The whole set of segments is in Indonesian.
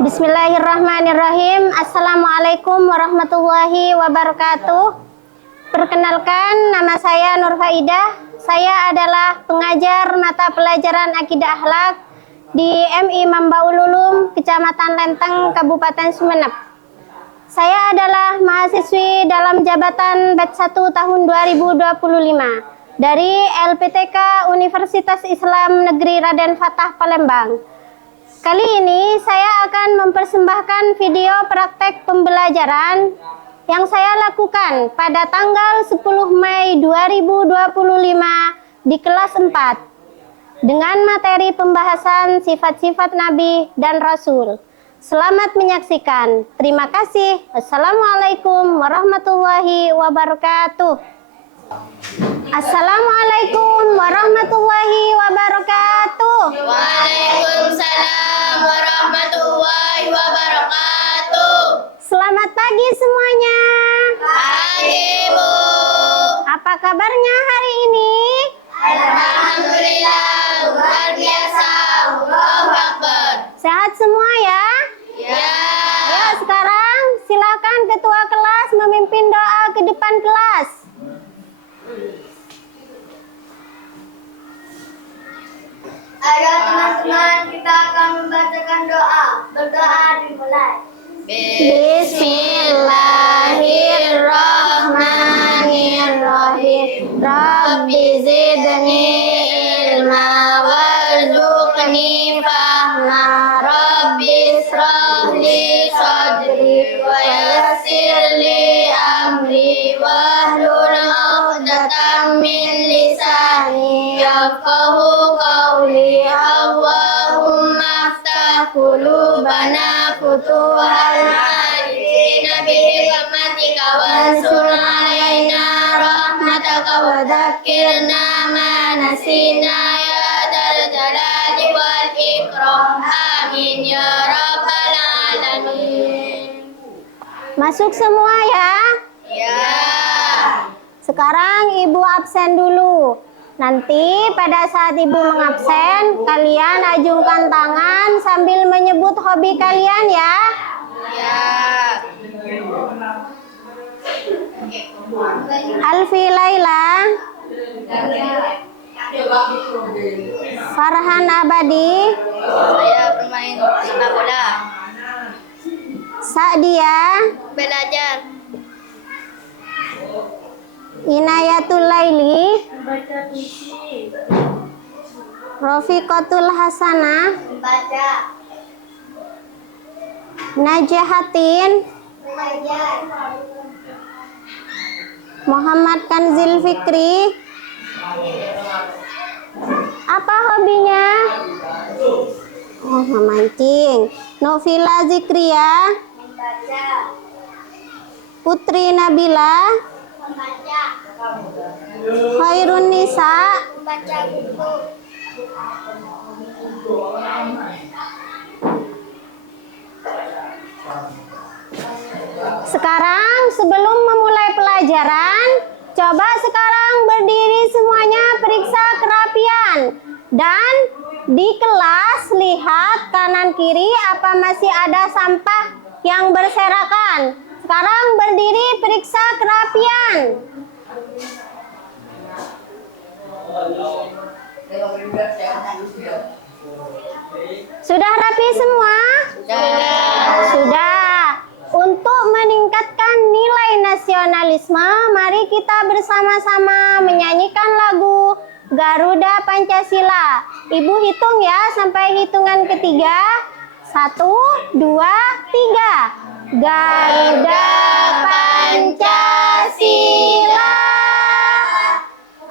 Bismillahirrahmanirrahim. Assalamualaikum warahmatullahi wabarakatuh. Perkenalkan, nama saya Nur Faidah. Saya adalah pengajar mata pelajaran Akidah Akhlak di MI Mambaul Ulum, Kecamatan Lenteng, Kabupaten Sumeneb. Saya adalah mahasiswi dalam jabatan batch 1 tahun 2025 dari LPTK Universitas Islam Negeri Raden Fatah Palembang. Kali ini saya akan mempersembahkan video praktek pembelajaran yang saya lakukan pada tanggal 10 Mei 2025 di kelas 4 dengan materi pembahasan sifat-sifat Nabi dan Rasul. Selamat menyaksikan. Terima kasih. Assalamualaikum warahmatullahi wabarakatuh. Assalamualaikum warahmatullahi wabarakatuh. Waalaikumsalam warahmatullahi wabarakatuh. Selamat pagi semuanya. Pagi, Bu. Apa kabarnya hari ini? Alhamdulillah, luar biasa. Allahu Akbar. Sehat semua ya? Ya. Ya, sekarang silakan ketua kelas memimpin doa ke depan kelas. Ayo teman-teman, kita akan membacakan doa. Berdoa dimulai. Bismillahirrahmanirrahim. Rabbi zidni ilma warzuqni fahma. Rabbi israh li sadri wa yassir li amri wahlul 'uqdatam min lisani yafqahu qawli. Allahumma aftah qulubana futuhal arifina bi hikmatika wansur alaina rahmataka wa dhakkirna ma nasina ya dal jalali wal ikram. Amin ya rabbal alamin. Masuk semua ya? Ya. Sekarang Ibu absen dulu. Nanti pada saat Ibu mengabsen, kalian ajungkan tangan sambil menyebut hobi kalian ya. Ya. Alfi Laila, Farhan Abadi, Saya bermain sepak bola. Sa'dia, Belajar. Inayatul Laili, Rofiqatul Hasanah, Baca. Najahatin, Belajar. Muhammad Kanzil Fikri. Apa hobinya? Oh, memancing. Novila Zikria, Membaca. Putri Nabila, Membaca. Khairun Nisa, Membaca buku. Sekarang sebelum memulai pelajaran, coba sekarang berdiri semuanya, periksa kerapian. Dan di kelas lihat kanan kiri apa masih ada sampah yang berserakan. Sekarang berdiri periksa kerapian. Sudah rapi semua? Sudah. Untuk meningkatkan nilai nasionalisme, mari kita bersama-sama menyanyikan lagu Garuda Pancasila. Ibu hitung ya sampai hitungan ketiga. 1, 2, 3. Garuda Pancasila,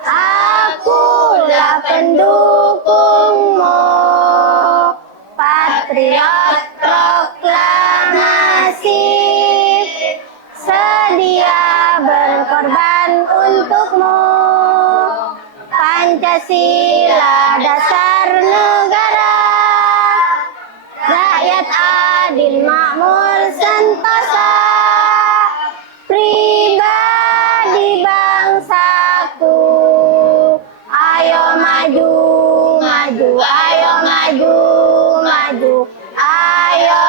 akulah pendukungmu, patriot proklamasi, sedia berkorban untukmu. Pancasila dasar negara, rakyat adil makmur sentosa, pribadi bangsaku. Ayo maju, maju, ayo maju, maju, ayo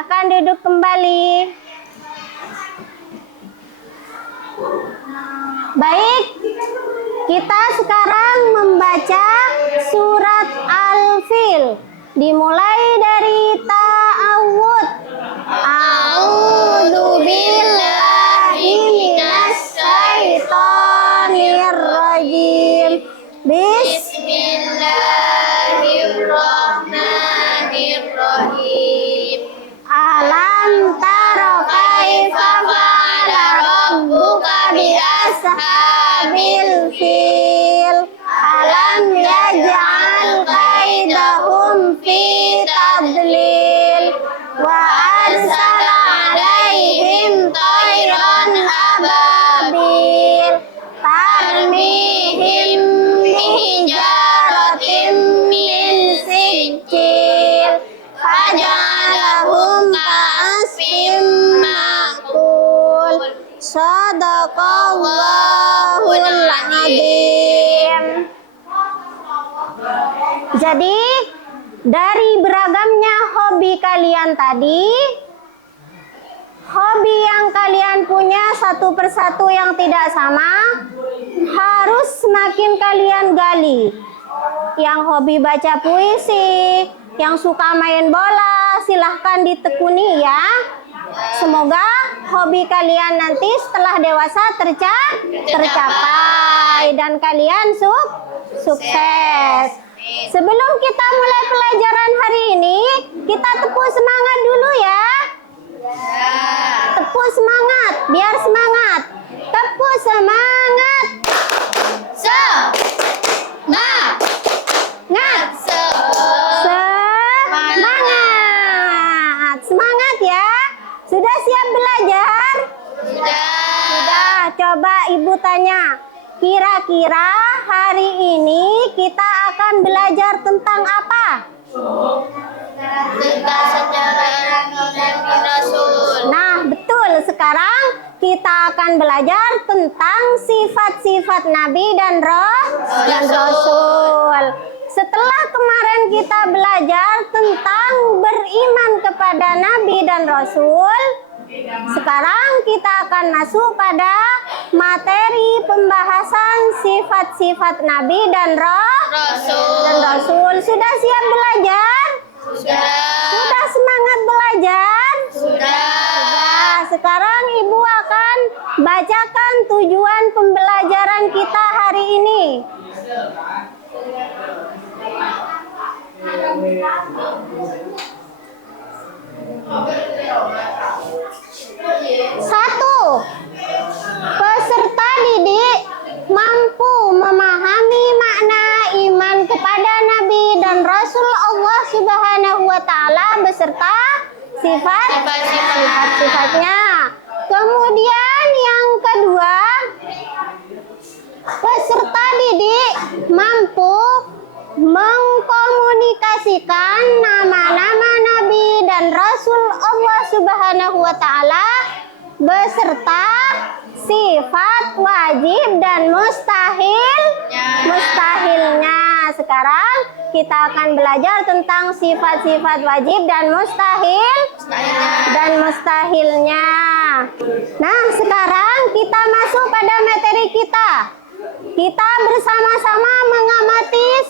Silakan duduk kembali. Baik, kita sekarang membaca surat Al-Fil. Dimulai dari ta'awud. A'udzu billahi minasy syaithanir rajim. Bismillahirrahmanirrahim. Alam taro kaifa fa'ala rabbuka bi ashabil fil. Alam yaj'al kaidahum fi tadlil wa arsala alaihim tayran ababil tarmihim bihijaratin min sijil faj'alahum ka'asfin ma'kul. Shadaqallahul adzim. Jadi dari beragamnya hobi kalian tadi, hobi yang kalian punya satu persatu yang tidak sama harus semakin kalian gali. Yang hobi baca puisi, yang suka main bola, silahkan ditekuni ya. Semoga hobi kalian nanti setelah dewasa tercapai dan kalian sukses. Sebelum kita mulai pelajaran hari ini, kita tepuk semangat dulu ya. Tepuk semangat, biar semangat. Tepuk semangat. Semangat. Semangat ya. Sudah siap belajar? Sudah. Coba Ibu tanya. Kira-kira hari ini kita akan belajar tentang apa? Tentang sejarah Nabi Rasul. Nah, betul. Sekarang kita akan belajar tentang sifat-sifat Nabi dan Rasul. Setelah kemarin kita belajar tentang beriman kepada Nabi dan Rasul, sekarang kita akan masuk pada materi pembahasan sifat-sifat Nabi dan Rasul. Sudah siap belajar? Sudah semangat belajar? Sudah. Sekarang Ibu akan bacakan tujuan pembelajaran kita hari ini. Satu, peserta didik mampu memahami makna iman kepada Nabi dan Rasul Allah Subhanahu wa Ta'ala beserta sifat-sifatnya. Kemudian yang kedua, peserta didik mampu mengkomunikasikan nama-nama Nabi dan Rasul Allah Subhanahu wa Ta'ala beserta sifat wajib dan mustahilnya. Sekarang kita akan belajar tentang sifat-sifat wajib dan mustahilnya. Nah, sekarang kita masuk pada materi kita. Kita bersama-sama mengamati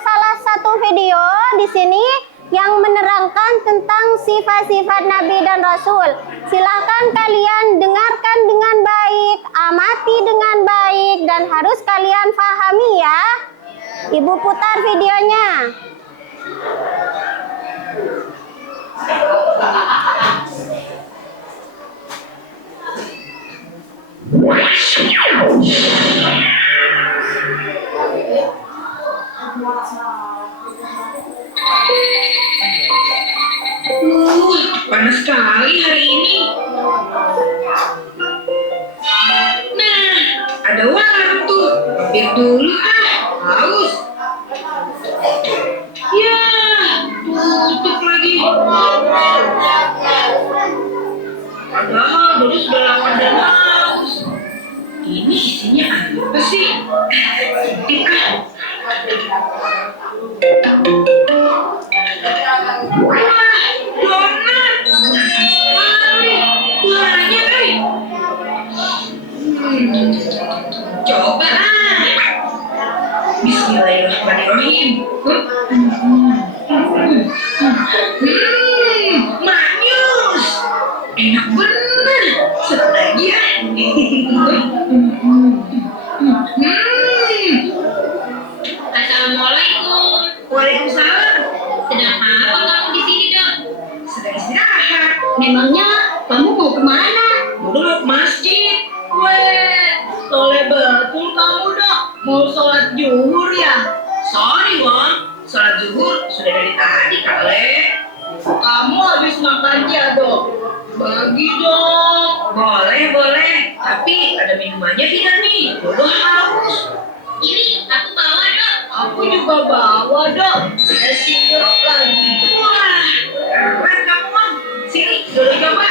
salah satu video di sini yang menerangkan tentang sifat-sifat Nabi dan Rasul. Silakan kalian dengarkan dengan baik, amati dengan baik, dan harus kalian pahami ya. Ibu putar videonya. Panas sekali hari ini. Nah, ada waktu. Mampir dulu haus. Ya, tutup lagi. Padahal dulu sudah lapar dan haus. Ini isinya apa sih? Wah, donat. Manis. Enak bener. Satu lagi ya. Assalamualaikum. Waalaikumsalam. Sedang apa kamu di sini, Dok? Sedang istirahat. Memangnya kamu mau kemana? Udah mau ke masjid. Weh, soleh betul kamu dok. Mau sholat zuhur ya? Sorry Wong, sholat zuhur sudah dari tadi kali. Kamu habis makan ya dok? Bagi dong. Boleh, boleh. Tapi ada minumannya tidak nih? Dodo haus. Ini aku bawa, Dok. Aku juga bawa dok. Ada sirup lagi. Wah, keren kamu Wong. Sini, Dodo coba.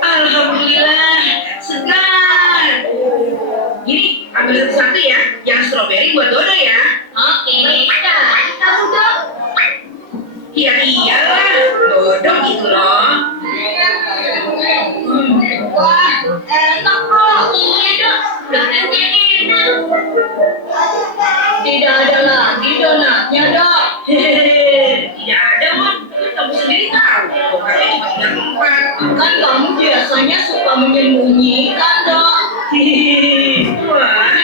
Alhamdulillah, segar. Gini, ambil satu-satu ya. Yang stroberi buat Dodo ya. Oke. Kamu, Dok. Iya iyalah, Dodo gitu loh. Wah, enak kok. Iya, Dok. Donatnya enak. Tidak ada lagi donatnya dok. Hehehe, tidak ada Mon. Kamu sendiri tahu. Donatnya cuma 3 tempat. Kan kamu biasanya suka menyembunyikan dok. Hehehe. Wah,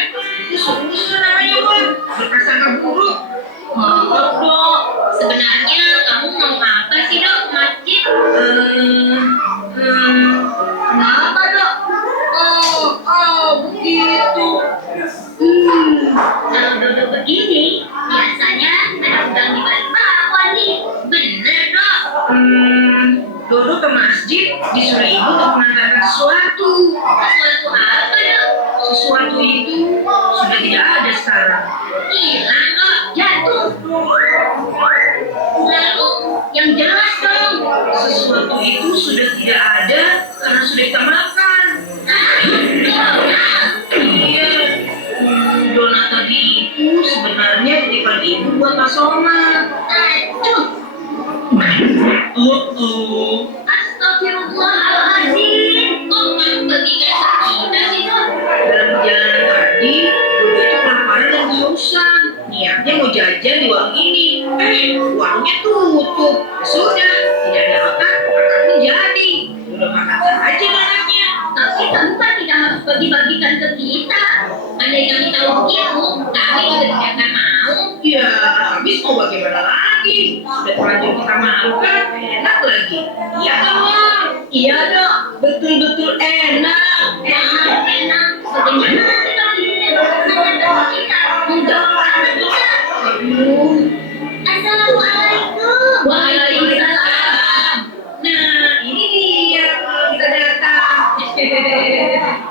itu sungguh namanya Mon. Berprasangka buruk. Maaf dok. Sebenarnya kamu mau apa sih, Dok? Masjid? Kenapa dok? Begitu. Kalau Dodo begini, biasanya ada udang di balik bakwan nih. Bener, Dok. Dodo ke masjid disuruh ibu untuk mengantarkan sesuatu. Sesuatu apa, Dok? Sesuatu itu sudah tidak ada sekarang. Hilang, Dok. Jatuh. Lalu, yang jelas dong. Sesuatu itu sudah tidak ada karena sudah kita makan. Iya. Donat tadi itu sebenarnya titipan ibu buat Pak Somad. Aduh. Astagfirullahaladzim. Kok kamu bagikan kita sih, Dok? Dalam perjalanan tadi, Dodo itu kelaparan dan kehausan. Niatnya mau jajan di warung ini. Warungnya tutup. Sudah, tidak ada makan pun jadi. Dodo makan saja donatnya. Tapi kamu kan tidak harus bagi-bagikan ke kita. Andai kami tahu begitu, kami juga tidak akan mau. Ya, habis mau bagaimana lagi? Sudah terlanjur kita makan, enak lagi. Iya dong. Iya dong, betul-betul enak. Enak. Bagaimana nanti kalau ini dengan kita? Enggak apa kita. Aduh. Assalamualaikum. Waalaikumsalam. Nah, ini dia kita datang.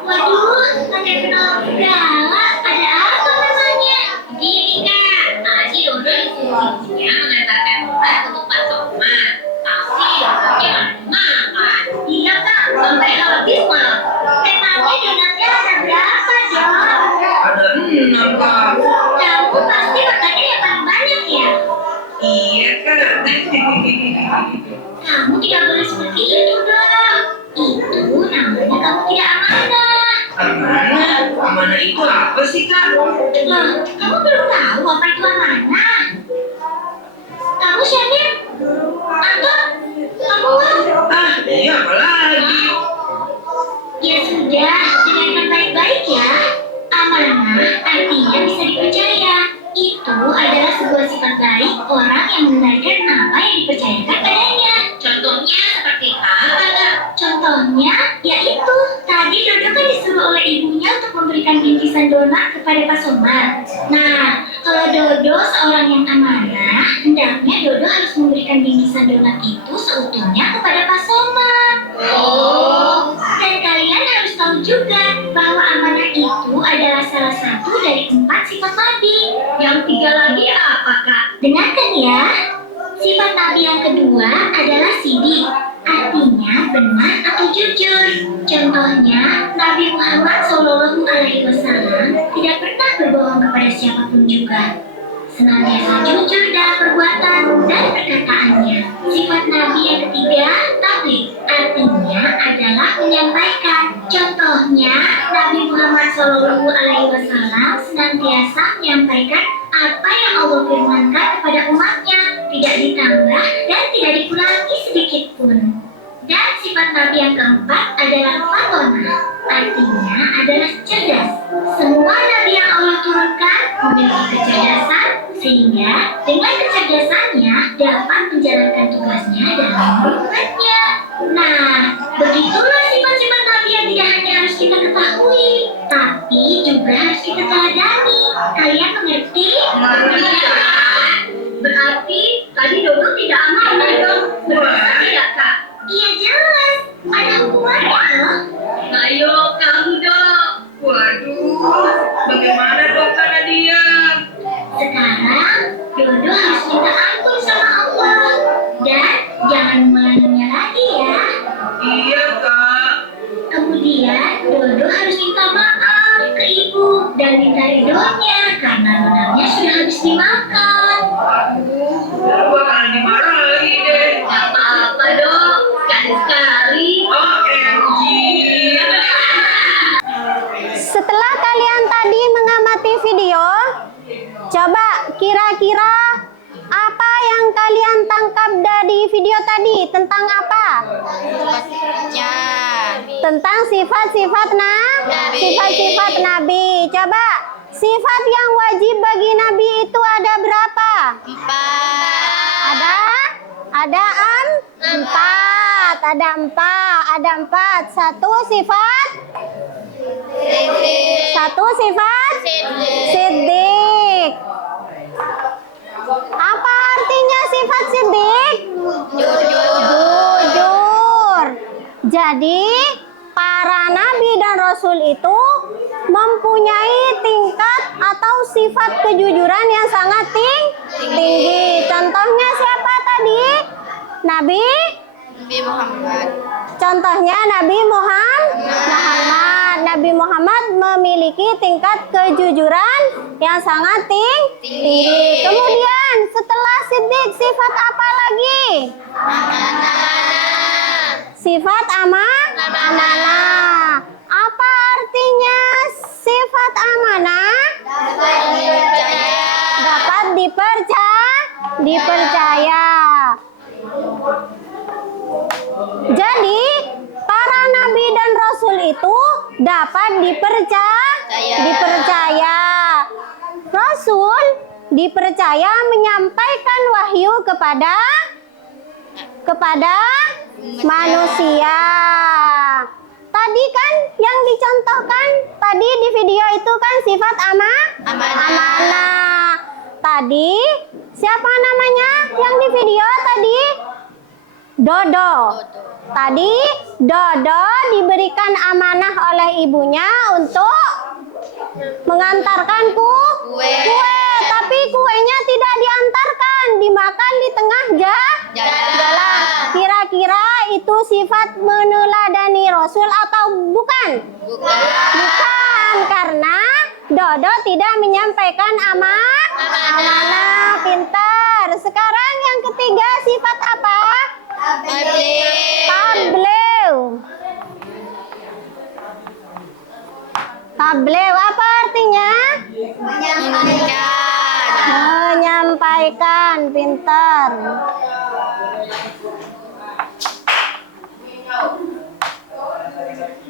Waduh, pakai kenal segala. Ada apa namanya? Gini, Kak. Tadi Dodo disuruh ibunya mengantarkan obat untuk Pak Somad. Tapi ibunya makan. Iya, Kak. Sampai habis malah. Memangnya donatnya ada berapa, Dok? Ada 6 Kak. Kamu pasti makannya yang paling banyak ya? Iya Kak. Kamu tidak boleh seperti itu, Dok. Itu namanya kamu tidak amanah. Amanah? Amanah itu apa sih Kak? Loh, kamu belum tahu apa itu amanah? Kamu Syamir? Atau kamu Wang? Ah, iya apa lagi? Ya sudah, dengarkan baik-baik ya. Amanah artinya bisa dipercaya. Itu adalah sebuah sifat baik orang yang membenarkan apa yang dipercayakan padanya. Contohnya seperti apa, Kak? Contohnya, yaitu tadi Dodo kan disuruh oleh ibunya untuk memberikan bingkisan donat kepada Pak Somad. Nah, kalau Dodo seorang yang amanah, hendaknya Dodo harus memberikan bingkisan donat itu seutuhnya kepada Pak Somad. Oh. Dan kalian harus tahu juga bahwa amanah itu adalah salah satu dari 4 sifat Nabi. Yang 3 lagi apa, Kak? Dengarkan ya. Sifat Nabi yang kedua adalah sidik, artinya benar atau jujur. Contohnya, Nabi Muhammad SAW tidak pernah berbohong kepada siapapun juga. senantiasa jujur dalam perbuatan dan perkataannya. Sifat Nabi yang ketiga, tabligh, artinya adalah menyampaikan. Contohnya, Nabi Muhammad SAW senantiasa menyampaikan apa yang Allah firmankan kepada umatnya, tidak ditambah dan tidak dikurangi sedikit pun. Dan sifat Nabi yang keempat adalah fatona, artinya adalah cerdas. Semua Nabi yang Allah turunkan memiliki kecerdasan, sehingga dengan kecerdasannya dapat menjalankan tugasnya dalam umatnya. Nah, begitulah sifat-sifat Nabi yang tidak hanya harus kita ketahui, tapi juga harus kita teladani. Kalian mengerti? Berarti tadi Dodo tidak amanah dong. Benar tidak, Kak? Iya jelas, ada hukumannya loh. Ayo kamu dong. Waduh, bagaimana dong karena dia? Sekarang, Dodo harus minta ampun sama Allah. Dan jangan mengulanginya lagi ya. Iya, Kak. Kemudian, Dodo harus minta maaf ke ibu dan minta ridhonya karena nonanya sudah habis dimakan. Aduh, bakalan dimarahi deh. Gak apa-apa dong, sekali-sekali. OMG. Setelah kalian tadi mengamati video, coba kira-kira apa yang kalian tangkap dari video tadi? Tentang apa? Tentang sifat-sifat sifat-sifat Nabi. Coba sifat yang wajib bagi Nabi itu ada berapa? 4. Ada empat. Satu sifat Siddiq. Apa artinya sifat Siddiq? Jujur. Jadi para nabi dan rasul itu mempunyai tingkat atau sifat kejujuran yang sangat tinggi. Contohnya siapa tadi? Nabi Muhammad. Contohnya Nabi Muhammad memiliki tingkat kejujuran yang sangat tinggi. Kemudian setelah Siddiq sifat apa lagi? Sifat amanah. Apa artinya sifat amanah? Dapat dipercaya. Jadi para nabi dan rasul itu dapat dipercaya. Rasul dipercaya menyampaikan wahyu kepada manusia. Tadi kan yang dicontohkan tadi di video itu kan sifat amanah. Tadi siapa namanya yang di video tadi? Dodo. Tadi Dodo diberikan amanah oleh ibunya untuk mengantarkan kue. Tapi kuenya tidak diantarkan, dimakan di tengah jalan. Kira-kira itu sifat meneladani Rasul atau bukan? Bukan, karena Dodo tidak menyampaikan amanah. Pintar. Sekarang yang ketiga sifat apa? Tabligh apa artinya? Menyampaikan. Pintar.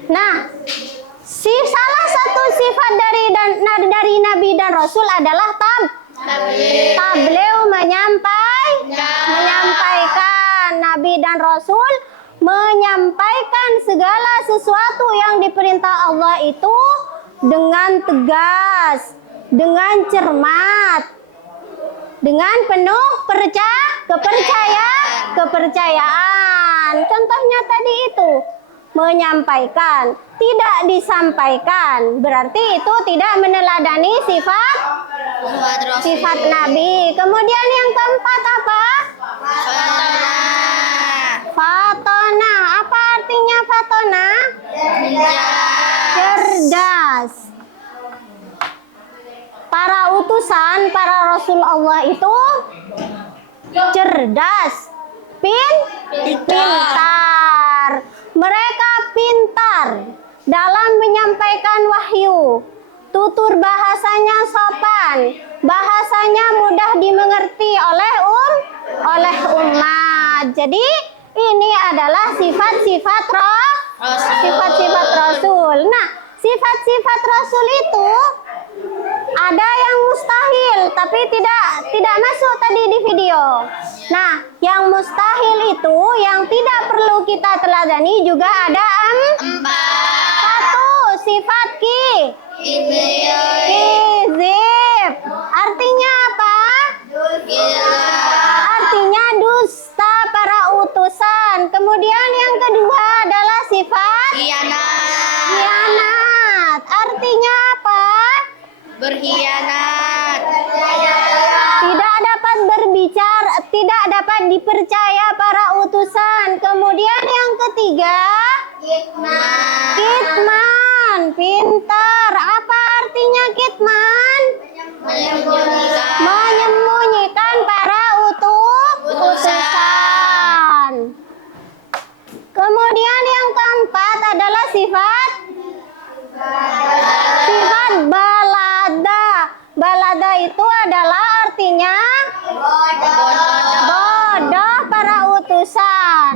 Nah, salah satu sifat dari Nabi dan Rasul adalah tabligh, menyampaikan. Nabi dan Rasul menyampaikan segala sesuatu yang diperintah Allah itu dengan tegas, dengan cermat, dengan penuh kepercayaan. Contohnya tadi itu menyampaikan, tidak disampaikan. Berarti itu tidak meneladani sifat Nabi. Kemudian yang keempat apa? Fatona. Apa artinya fatona? Cerdas. Para utusan para Rasul Allah itu cerdas, pintar. Mereka pintar dalam menyampaikan wahyu. Tutur bahasanya sopan, bahasanya mudah dimengerti oleh umat. Jadi ini adalah sifat-sifat Rasul. Nah, sifat-sifat Rasul itu ada yang mustahil tapi tidak masuk tadi di video. Nah, yang mustahil itu yang tidak perlu kita teladani juga ada satu, sifat kizib. Artinya apa? Artinya dusta para utusan. Kemudian yang kedua adalah sifat khianat. Artinya apa? Berkhianat. Tidak dapat berbicara, tidak dapat dipercaya para utusan. Kemudian yang ketiga, kitman, pintar. Apa artinya kitman? Menyembunyikan para utusan. Kemudian yang keempat adalah sifat balada. Balada itu adalah artinya bodoh para utusan.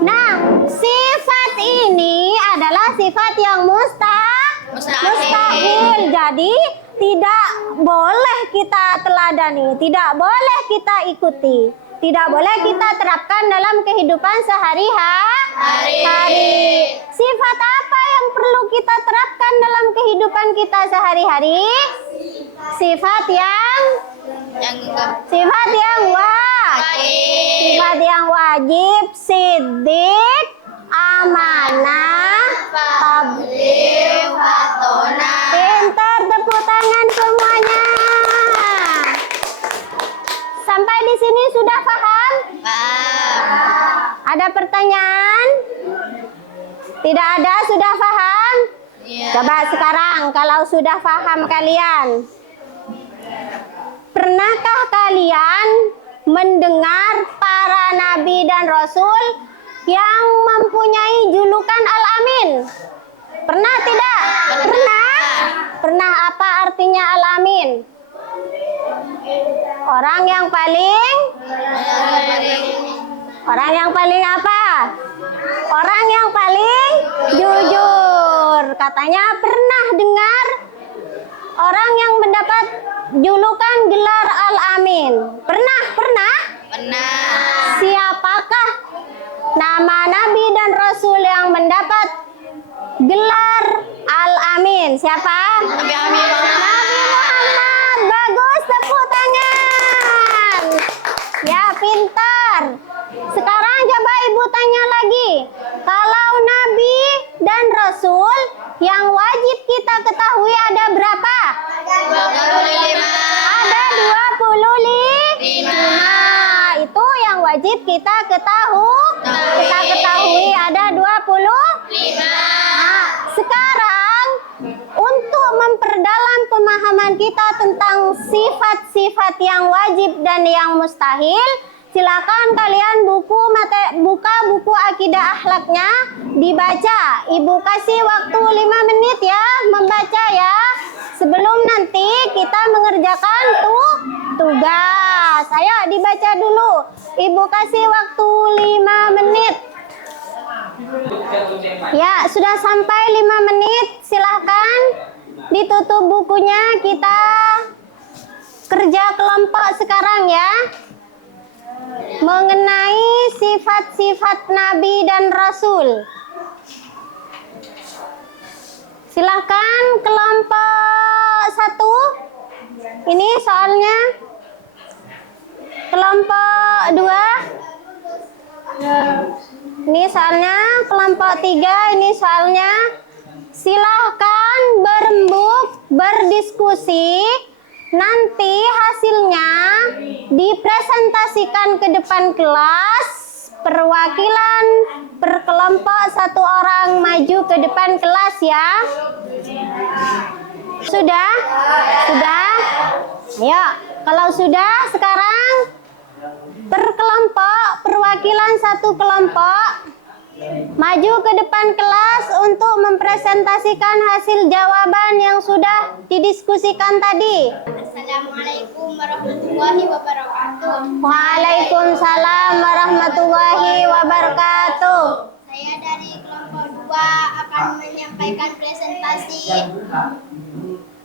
Nah, sifat ini adalah sifat yang mustahil. Jadi tidak boleh kita teladani, tidak boleh kita ikuti, tidak boleh kita terapkan dalam kehidupan sehari-hari. Sifat apa yang perlu kita terapkan dalam kehidupan kita sehari-hari? Sifat yang wajib, siddiq, amanah, tabligh, pintar. Tepuk tangan semuanya. Sampai di sini sudah paham? Ada pertanyaan? Tidak ada, sudah paham? Coba sekarang kalau sudah paham kalian, pernahkah kalian mendengar para nabi dan rasul yang mempunyai julukan Al-Amin? Pernah tidak? Pernah? Pernah. Apa artinya Al-Amin? Orang yang paling apa? Orang yang paling jujur. Katanya pernah dengar orang yang mendapat julukan gelar Al-Amin. Pernah? Siapakah nama nabi dan rasul yang mendapat gelar Al-Amin? Siapa? Nabi Muhammad. Bagus, tepuk tangan. Ya, pintar. Sekarang coba ibu tanya lagi. Kalau nabi dan rasul yang wajib kita ketahui ada berapa? 25. Ada 25. Itu yang wajib kita ketahui ada 25. Nah, sekarang untuk memperdalam pemahaman kita tentang sifat-sifat yang wajib dan yang mustahil, silakan kalian buka buku akidah akhlaknya, dibaca. Ibu kasih waktu 5 menit ya membaca ya. Sebelum nanti kita mengerjakan tugas. Ayo dibaca dulu. Ibu kasih waktu 5 menit. Ya, sudah sampai 5 menit. Silahkan ditutup bukunya. Kita kerja kelompok sekarang ya. Mengenai sifat-sifat Nabi dan Rasul. Silahkan kelompok 1. Ini soalnya. Kelompok 2. Ini soalnya. Kelompok 3. Ini soalnya. Silahkan berembuk, berdiskusi. Nanti hasilnya dipresentasikan ke depan kelas. Perwakilan per kelompok 1 orang maju ke depan kelas ya. Sudah? Ya, kalau sudah sekarang per kelompok, perwakilan satu kelompok maju ke depan kelas untuk mempresentasikan hasil jawaban yang sudah didiskusikan tadi. Assalamualaikum warahmatullahi wabarakatuh. Waalaikumsalam warahmatullahi wabarakatuh. Saya dari kelompok 2 akan menyampaikan presentasi.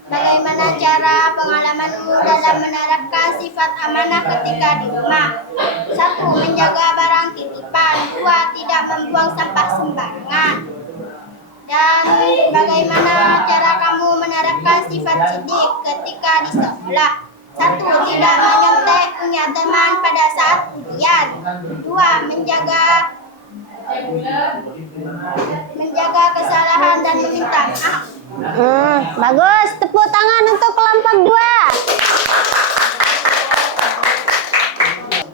Bagaimana cara pengalamanmu dalam menerapkan sifat amanah ketika di rumah? 1. Menjaga barang titipan. 2. Tidak membuang sampah sembarangan. Dan bagaimana cara kamu menerapkan sifat sidik ketika di sekolah? 1. Tidak menyontek punya teman pada saat ujian. 2. Menjaga kesalahan dan meminta maaf. Bagus, tepuk tangan untuk kelompok 2.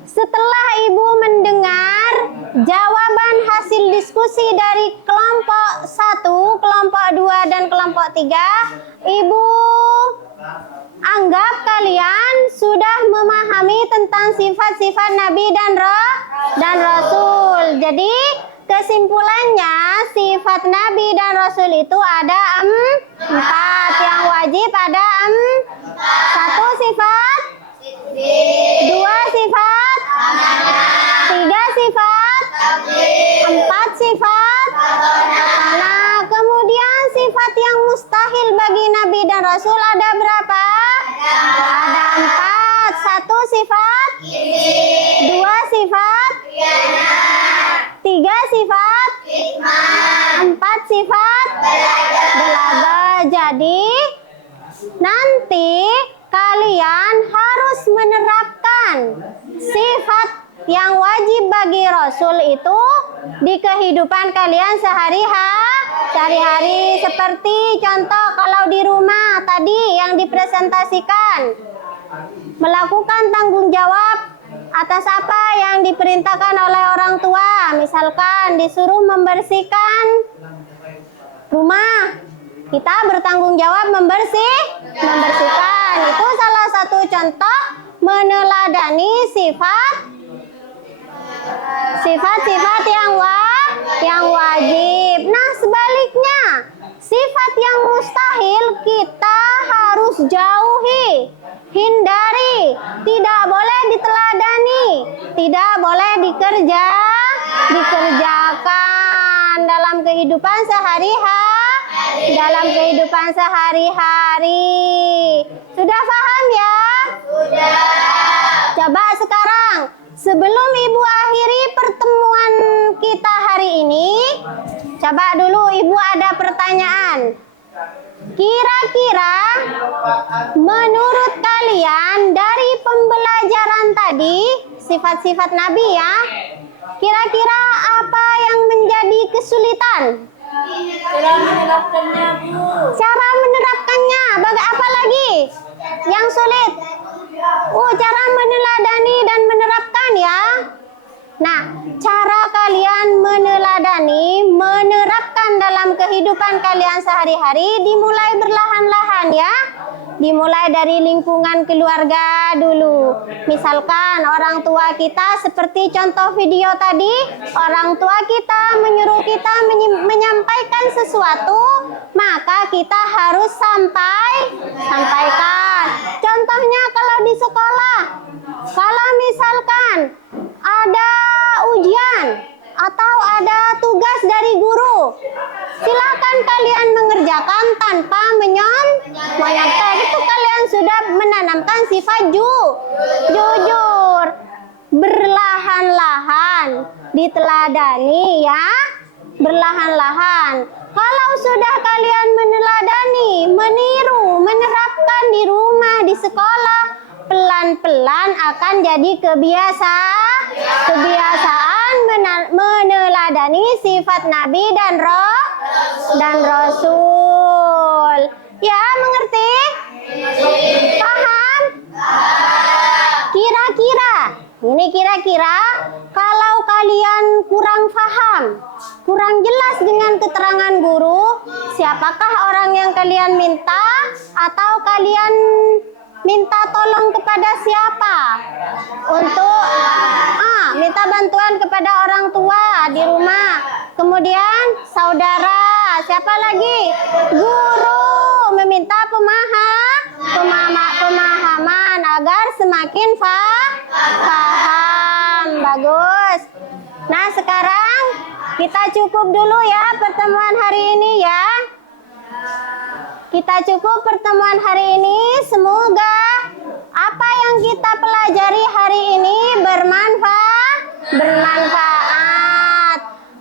Setelah Ibu mendengar jawaban hasil diskusi dari kelompok 1, kelompok 2, dan kelompok 3, Ibu anggap kalian sudah memahami tentang sifat-sifat Nabi dan Rasul. Jadi kesimpulannya, sifat Nabi dan Rasul itu ada 4. Yang wajib ada 1 sifat, 2 sifat, 3 sifat, 4 sifat. Nah, kemudian sifat yang mustahil bagi Nabi dan Rasul ada berapa? Ada 4. 1 sifat, 2 sifat, 3 sifat, 4 sifat belaga. Jadi nanti kalian harus menerapkan sifat yang wajib bagi Rasul itu di kehidupan kalian sehari-hari. Seperti contoh kalau di rumah tadi yang dipresentasikan, melakukan tanggung jawab atas apa yang diperintahkan oleh orang tua. Misalkan disuruh membersihkan rumah, kita bertanggung jawab membersihkan. Itu salah satu contoh meneladani sifat-sifat yang wajib. Nah, sebaliknya, sifat yang mustahil kita harus jauhi, hindari, tidak boleh diteladani, tidak boleh dikerjakan dalam kehidupan sehari-hari. Sudah paham ya? Sudah. Coba sekarang, sebelum Ibu akhiri pertemuan kita hari ini, coba dulu Ibu ada pertanyaan. Kira-kira menurut kalian dari pembelajaran tadi, sifat-sifat Nabi ya, kira-kira apa yang menjadi kesulitan? Cara menerapkannya, Bu. Cara menerapkannya, apa lagi yang sulit? Cara meneladani dan menerapkan ya. Nah, cara kalian menerapkan dalam kehidupan kalian sehari-hari dimulai berlahan-lahan ya. Dimulai dari lingkungan keluarga dulu. Misalkan orang tua kita seperti contoh video tadi, orang tua kita menyuruh kita menyampaikan sesuatu, maka kita harus sampaikan. Contohnya kalau di sekolah, kalau misalkan ada ujian atau ada tugas dari guru, silakan kalian mengerjakan tanpa menyontek. Itu kalian sudah menanamkan sifat jujur. Berlahan-lahan diteladani ya, berlahan-lahan. Kalau sudah kalian meneladani, meniru, menerapkan di rumah, di sekolah, pelan-pelan akan jadi kebiasaan meneladani sifat Nabi dan Rasul. Ya, mengerti? Paham? Kira-kira kalau kalian kurang paham, kurang jelas dengan keterangan guru, siapakah orang yang kalian minta? Atau kalian minta tolong kepada siapa? Untuk minta bantuan kepada orang tua di rumah. Kemudian saudara, siapa lagi? Guru, meminta pemahaman agar semakin paham. Bagus. Nah, sekarang kita cukup dulu ya pertemuan hari ini ya. Kita cukup pertemuan hari ini. Semoga apa yang kita pelajari hari ini bermanfaat.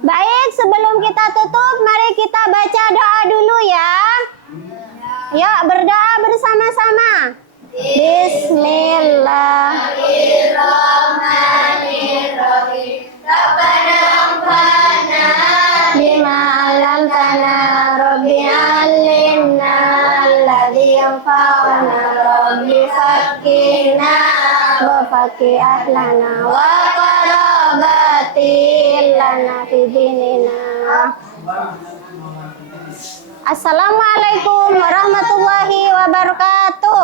Baik, sebelum kita tutup, mari kita baca doa dulu ya. Yuk, berdoa bersama-sama. Bismillahirrahmanirrahim. Rabbana anfa'na bima 'allamtana, Rabbi 'allimna alladzi yanfa'una, Rabbi faqqihna wa faqih ahlana wa qarabatil lana fi dinina. Assalamualaikum warahmatullahi wabarakatuh.